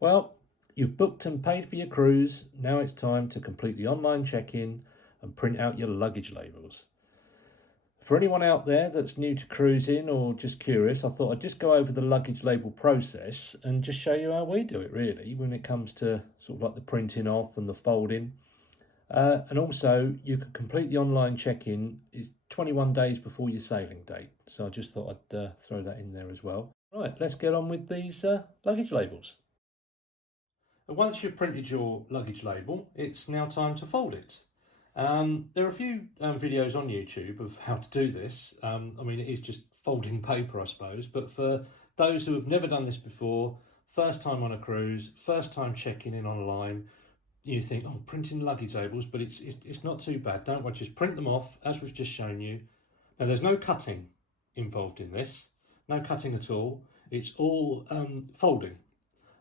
Well, you've booked and paid for your cruise. Now it's time to complete the online check-in and print out your luggage labels. For anyone out there that's new to cruising or just curious, I thought I'd just go over the luggage label process and just show you how we do it really when it comes to sort of like the printing off and the folding. And also you can complete the online check-in is 21 days before your sailing date. So I just thought I'd throw that in there as well. Right, let's get on with these luggage labels. And once you've printed your luggage label, it's now time to fold it. There are a few videos on YouTube of how to do this. I mean, it is just folding paper, I suppose. But for those who have never done this before, first time on a cruise, first time checking in online, you think, oh, printing luggage labels, but it's not too bad. Don't worry, just print them off, as we've just shown you. Now, there's no cutting involved in this. No cutting at all. It's all folding.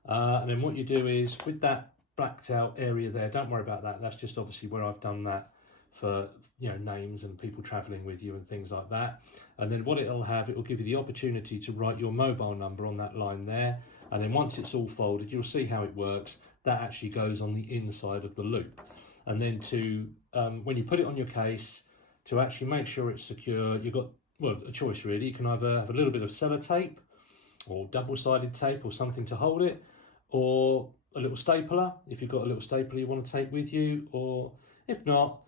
And then what you do is, with that blacked out area there, don't worry about that. That's just obviously where I've done that for, you know, names and people travelling with you and things like that. And then what it'll have, it'll give you the opportunity to write your mobile number on that line there. And then once it's all folded, you'll see how it works. That actually goes on the inside of the loop. And then to, when you put it on your case, to actually make sure it's secure, you've got, well, a choice really. You can either have a little bit of sellotape or double-sided tape or something to hold it, or a little stapler if you've got a little stapler you want to take with you, or if not,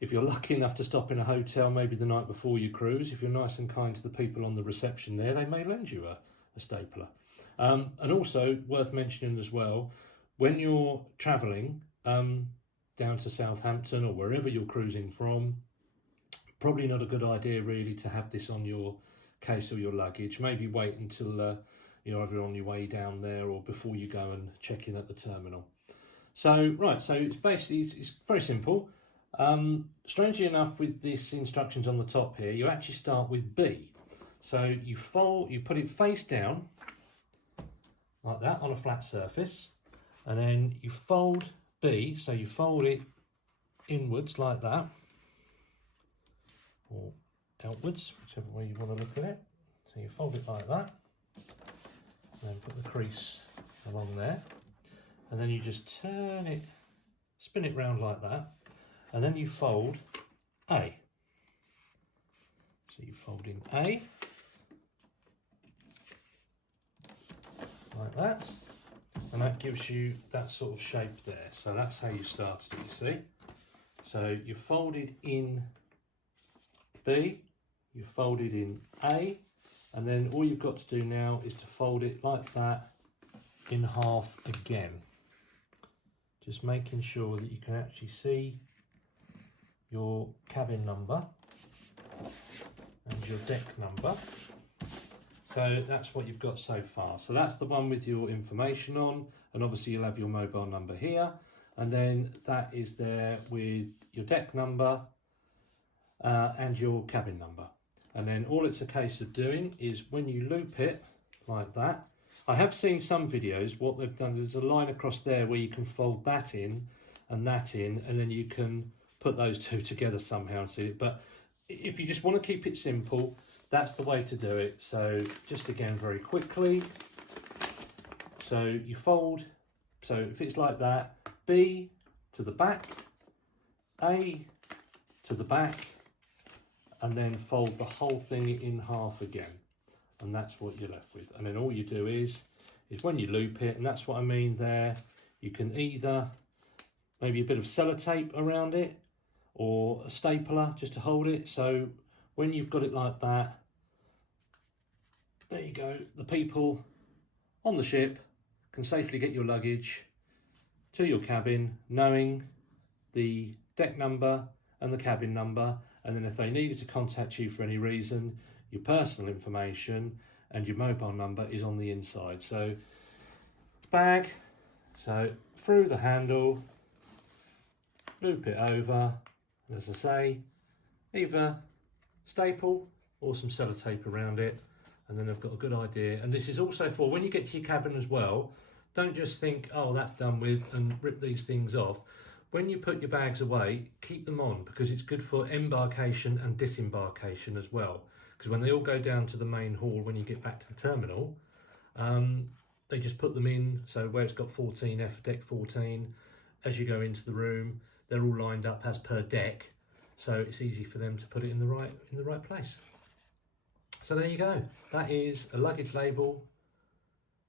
if you're lucky enough to stop in a hotel maybe the night before you cruise, if you're nice and kind to the people on the reception there, they may lend you a stapler. And also worth mentioning as well, when you're travelling down to Southampton or wherever you're cruising from, probably not a good idea really to have this on your case or your luggage. Maybe wait until you're either on your way down there or before you go and check in at the terminal. So, right, so it's basically, it's very simple. Strangely enough, with these instructions on the top here, you actually start with B. So you fold, you put it face down, like that, on a flat surface, and then you fold B, so you fold it inwards like that, or outwards, whichever way you want to look at it. So you fold it like that, and then put the crease along there, and then you just turn it, spin it round like that, and then you fold A. So you fold in A, like that, and that gives you that sort of shape there. So that's how you started it, you see. So you folded in B, you folded in A, and then all you've got to do now is to fold it like that in half again. Just making sure that you can actually see your cabin number and your deck number. So that's what you've got so far. So that's the one with your information on, and obviously you'll have your mobile number here, and then that is there with your deck number and your cabin number. And then all it's a case of doing is when you loop it like that, I have seen some videos, what they've done, there's a line across there where you can fold that in, and then you can put those two together somehow and see it. But if you just want to keep it simple, that's the way to do it. So just again, very quickly. So you fold, so if it's like that, B to the back, A to the back, and then fold the whole thing in half again. And that's what you're left with. And then all you do is when you loop it, and that's what I mean there, you can either maybe a bit of sellotape around it or a stapler just to hold it. So when you've got it like that, there you go, the people on the ship can safely get your luggage to your cabin knowing the deck number and the cabin number, and then if they needed to contact you for any reason, your personal information and your mobile number is on the inside. So bag, so through the handle, loop it over, and as I say, either staple or some sellotape around it, and then I've got a good idea. And this is also for when you get to your cabin as well, don't just think, oh, that's done with, and rip these things off. When you put your bags away, keep them on, because it's good for embarkation and disembarkation as well. Because when they all go down to the main hall, when you get back to the terminal, they just put them in, so where it's got 14F, deck 14, as you go into the room, they're all lined up as per deck, so it's easy for them to put it in the right place. So there you go. That is a luggage label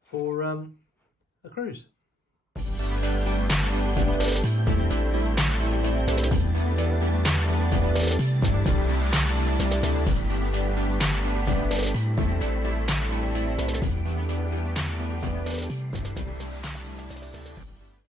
for a cruise.